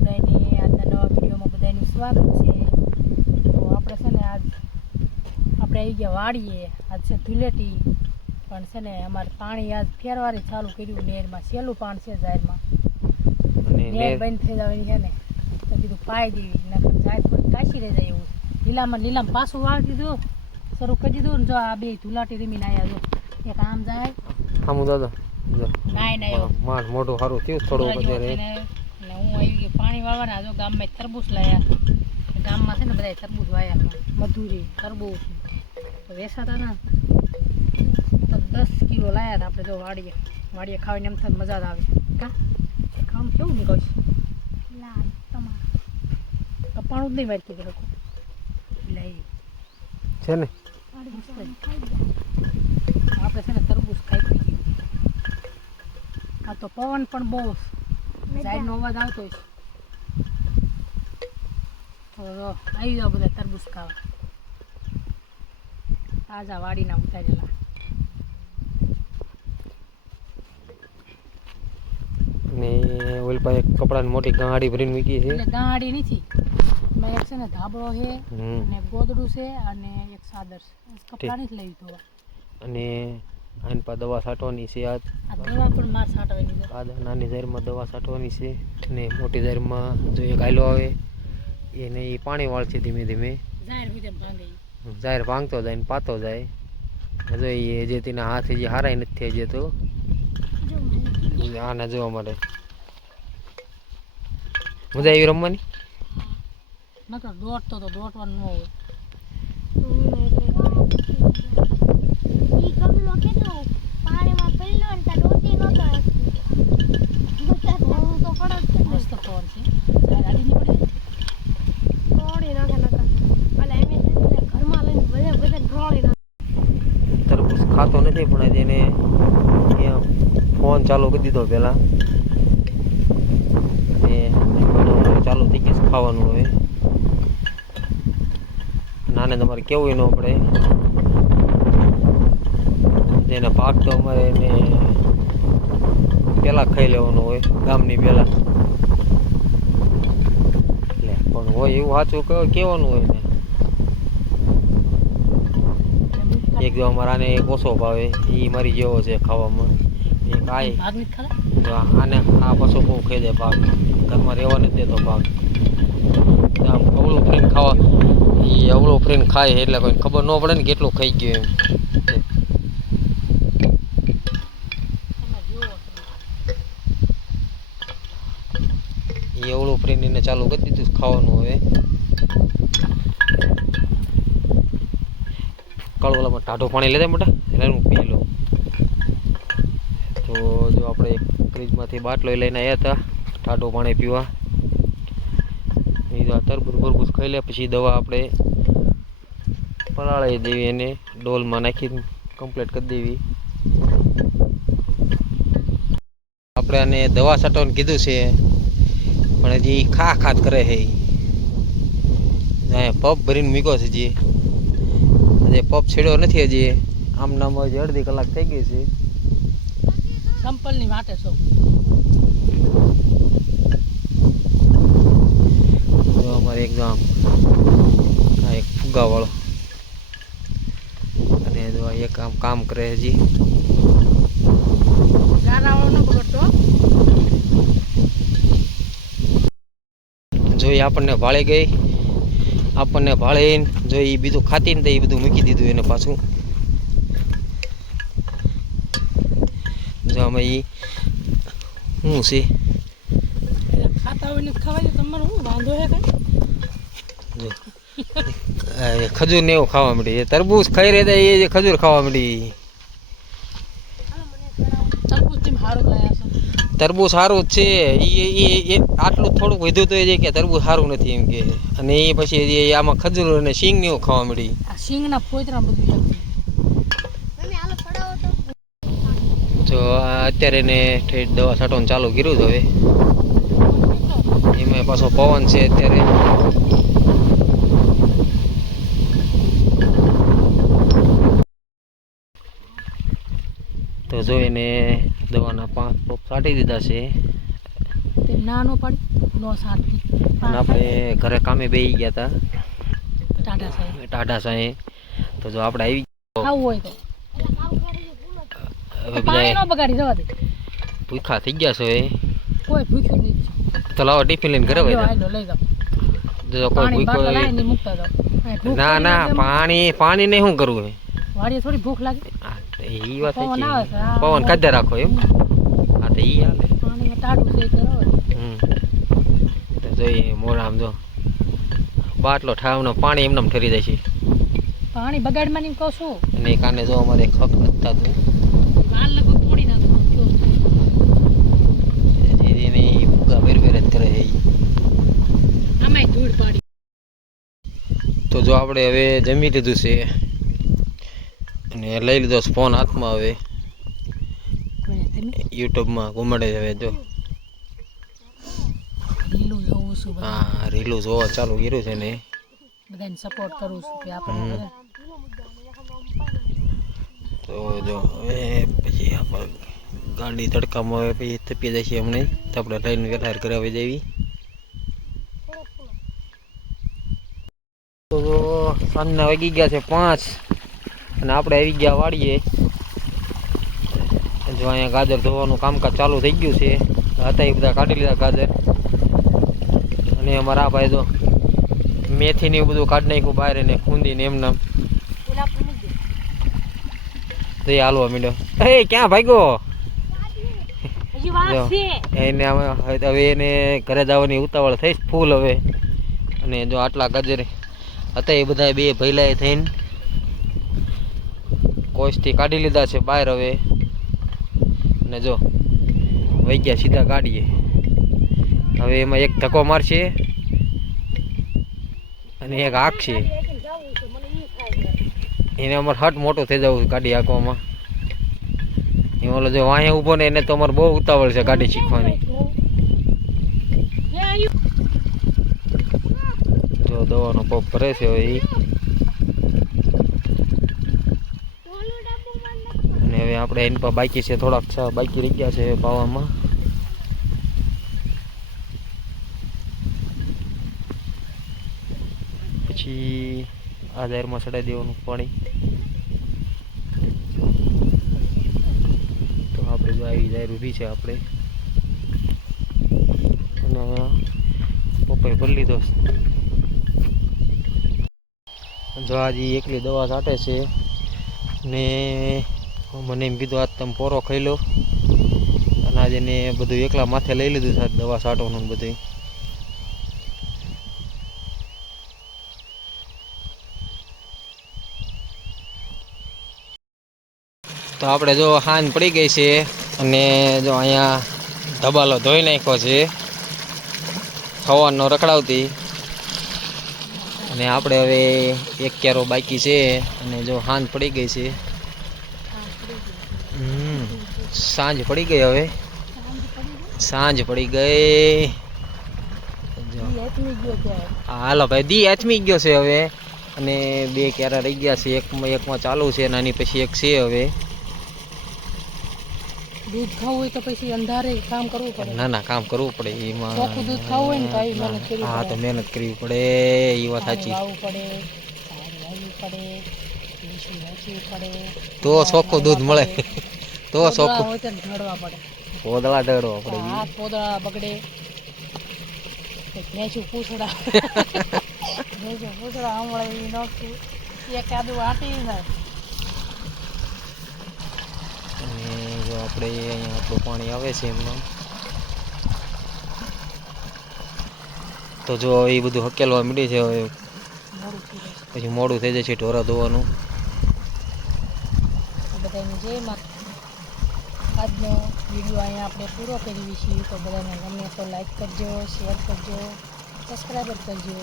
બધાને આજના નવા વિડીયોમાં બધાનું સ્વાગત છે. તો આપણે છે ને આજ આપણે આવી ગયા વાડીએ. આજ છે ધુલેટી. પણ છે ને અમારે પાણી આજ ફેરવારી ચાલુ કર્યું. નેરમાં સહેલું પાણી છે જાહેરમાં. નેર બંધ થઈ જવાની છે ને. તો કીધું પાઈ દેવી. નકર જાય પણ કાશી રહી જાય એવું. લીલામાં લીલામાં પાછું વાળી દીધું. શરૂ કરી દીધું ને જો આ બે ધુલાટી રીમીને આવ્યા જો. એક આમ જાય. આમ દાદા નાય નાય મોટું સારું થયું થોડું અત્યારે હું આવી પાણી વાવવાના જો ગામમાં તરબૂચ લાયા ગામમાં છે ને બધા તરબૂચ વાયા મધુરી તરબૂચ તો વેસાતા ના તો દસ કિલો લાયા હતા આપણે જો વાડીએ. વાડીએ ખાવાની એમ થાય મજા જ આવે. કા? ખામ કેવું નીકળશે કપાણું જ નહીં વાંચતી કે લોકો. લઈ છે ને? આપણે છે ને તરબૂચ ખાઈ આ તો પવન પણ બહુ સાઈડનો અવાજ આવતો હોય તો જો આવી જાઓ બધા તરબૂચ ખાવા. તાજા વાડીના ઉતારેલા. અને ઓલી પાસે કપડાની મોટી ગાડી ભરીને મૂકી છે. એટલે ગાડી નથી. મેં એક છે ને ધાબળો છે અને ગોદડું છે અને એક સાદર છે. કપડાં લઈ અને આની પાસે દવા છાંટવાની છે આ દવા પણ માર છાંટવાની છે. આ નાની ઝારમાં દવા છાંટવાની છે અને મોટી ઝારમાં જો એક આયલો આવે એને એ પાણી વાળશે ધીમે ધીમે. જાહેર ભાંગતો જાય ને પાતો જાય. હજુ એ જે તેના હાથે જે હારાય નથી થઈ જતો આને જોવા મળે મજા આવી રમવાની? દોડતો તો દોડવાનું ન હોય. પાણીમાં પડ્યો તો પડે જ છે ને. મસ્ત પવન છે જાહેર આડી નહીં પડે તોડી નાખે નકર. અલા એમ જ છે, ઘરમાં લઈને બધે બધે ઢોળી નાખે. ખાતો નથી, પણ આજે એને ફોન ચાલુ કરી દીધો પહેલાં. અને ચાલુ થઈ ગયું ખાવાનું હવે. નાને તમારે કેવું ન પડે. એના ભાગ તો અમારે એને પહેલાં ખાઈ લેવાનો હોય, ગામની પહેલાં પણ હોય એવું સાચું કહેવાનું હોય ને એક જો અમારા આને એક ઓછો ભાવે એ મારી જેવો છે ખાવામાં. એક આ આને આ પાછો બહુ ખાઈ જાય ભાગ. ઘરમાં રહેવા નથી દેતો ભાગ. આમ અવળું ફ્રીને ખાવા એ અવળું ફ્રેન્ડ ખાય એટલે કોઈ ખબર ન પડે ને કેટલું ખાઈ ગયું એમ. એ અવળું ફ્રીને એને ચાલુ કરી દીધું ખાવાનું હવે. કળવલામાં ટાઢો પાણી લેતા મોટા એટલે હું પી લઉં તો જો આપણે ફ્રીજમાંથી બાટલો લઈને આવ્યા હતા ટાઢું પાણી પીવા. એ તો આ તરબૂચ બરબૂચ ખાઈ લે, પછી દવા આપણે પલાળી દેવી એને, ડોલમાં નાખી કમ્પ્લીટ કરી દેવી. આપણે આને દવા છાંટવાનું કીધું છે, પણ હજી ખા ખાત કરે છે. પગ ભરીને મૂક્યો છે હજી. હજી પપ છેડ્યો નથી હજી. આમ નામ હજી અડધી કલાક થઈ ગઈ છે. સંપલની માટે સૌ. જો અમારે એકદમ આ એક ફુગાવાળો. અને જો આ એક આમ કામ કરે હજી. જોઈએ આપણને ભાળી ગઈ. આપણને ભાળે જો એ બીજું ખાતી ને તો એ બધું મૂકી દીધું એને પાછું. જો આમાં એ શું છે? ખજૂર ને એવું ખાવા માંડી. એ તરબૂચ ખાઈ રહેતા એ જે ખજૂર ખાવા માંડી તરબૂચ તમે સારું લાયા છો તરબૂચ સારું જ છે. એ એ આટલું થોડુંક વધ્યું તો એ જે કે તરબૂચ સારું નથી એમ કે. અને એ પછી આમાં ખજૂર અને સિંગ ને એવું ખાવા માંડી આ સિંગના ફોતરા બધું. તો. અત્યારે એને ઠેઠ દવા છાંટવાનું ચાલુ કર્યું જ હવે. એમાં પાછો પવન છે અત્યારે. તો જો એને દવાના પાંચ પોપ છાંટી દીધા છે. નાનો પણ નો પાડી અને આપણે ઘરે કામે બેસી ગયા હતા ટાટા સાહેબ. ટાટા સાહેબ. તો જો આપણે આવી આવું હોય તો. હવે પાણી બધા નો બગાડી જવા દે. ભૂખા થઈ ગયા છે એ? કોઈ ભૂખ્યું નહીં. તો લાવો ટિફિન લઈને ઘરે વહી લઈ જાઓ. જો કોઈ ભૂખો ના ના પાણી પાણી ને શું કરવું વાડીએ થોડી ભૂખ લાગે. વાત પવન કાઢે રાખો એમ. હા તો ઈ હાલે. જોઈએ મોડા જો. બાટલો ઠાવનો પાણી એમને ઠરી જાય છે. પાણી બગાડમાં નહીં કહું છું. અને કાને જો અમારે ખપ નથી તું માલ લગભગ તોડી નાખો ઈ ફુગા વેર વેર જ કરે છે. આમાંય ધૂળ પાડી. તો જો આપણે હવે જમી લીધું છે. અને લઈ લીધો ફોન હાથમાં હવે. યુટ્યુબમાં ઘુમાડે હવે જો. હા રીલું જોવા ચાલુ કર્યું છે ને. બધાને સપોર્ટ કરું છું કે આપણે તો જો હવે પછી આપણે ગાડી તડકામાં હવે પછી તપી જશે હમણાં. તો આપણે લઈને વેલાર કરાવી દેવી. સાંજના વાગી ગયા છે પાંચ. અને આપણે આવી ગયા વાડીએ. જો અહીંયા ગાજર ધોવાનું કામકાજ ચાલુ થઈ ગયું છે. હતા એ બધા કાઢી લીધા ગાજર. અને અમારા આ ભાઈ તો મેથી ને એવું બધું કાઢી નાખ્યું બહાર ને ખૂંદીને ને મૂકી તો એ હાલવા માંડ્યો. એ ક્યાં ભાગ્યો? એને હવે એને ઘરે જવાની ઉતાવળ થઈ ફૂલ હવે. અને જો આટલા ગાજર હતા એ બધા બે ભૈલાએ થઈને કોચથી કાઢી લીધા છે બહાર હવે. અને જો, વહી ગયા સીધા કાઢીએ હવે એમાં એક ધક્કો મારશે અને એક આખશે એને અમારે હટ મોટું થઈ જવું ગાડી હાંકવામાં એ ઓલો જો વાંહે ઊભો ને એને તો અમારે બહુ ઉતાવળ છે ગાડી શીખવાની. જો દવાનો પગ ભરે છે હવે ઈ અને હવે આપણે એની પર બાકી છે, થોડાક છે બાકી રહી ગયા છે પાવામાં. પછી આ દાયરમાં ચડાવી દેવાનું પાણી. તો આપણે જો આવી દાયર ઊભી છે આપણે. અને પપ્પાએ ભરી લીધો જો આજે એકલી દવા છાંટે છે ને મને એમ કીધું, આજ તમે પોરો ખાઈ લો. અને આજે એને બધું એકલા માથે લઈ લીધું છે દવા સાટવાનું બધું તો આપણે જો હાન પડી ગઈ છે અને જો અહીંયા ધબાલો ધોઈ નાખ્યો છે સવારનો રખડાવતી. અને આપણે હવે એક ક્યારો બાકી છે અને જો હાંજ પડી ગઈ છે. સાંજ પડી ગઈ હવે. સાંજ પડી ગઈ. હાલો ભાઈ દી આચમી ગયો છે હવે. અને બે ક્યારા રહી ગયા છે એકમાં એકમાં ચાલુ છે નાની પછી એક છે હવે. દૂધ ખાવું હોય તો પછી અંધારે કામ કરવું પડે. ના ના કામ કરવું પડે. એમાં ચોખ્ખું દૂધ ખાવું હોય ને તો આવી મહેનત કરવી હા તો મહેનત કરવી પડે એ વાત સાચી. પડે પડે. તો ચોખ્ખું દૂધ મળે. તો પોદળા ચોખ્ખું હોય તો ઢળવા પડે. પોદળા દળવા પડે આ પોદળા બગડે. ભેંસું પૂછડા. ભેંસું પૂછડા હમણાં નાખું એકાદું આટી નાખ અને જો આપણે અહીંયા આટલું પાણી આવે છે એમનું. તો જો એ બધું હકેલવા માંડી છે હવે. મોડું થઈ જશે પછી મોડું થઈ જશે ઢોરા ધોવાનું. બધાને જય આજનો વીડિયો અહીંયા આપણે પૂરો કરીએ છીએ તો બધાને ગમે તો લાઈક કરજો શેર કરજો સબસ્ક્રાઈબ કરજો.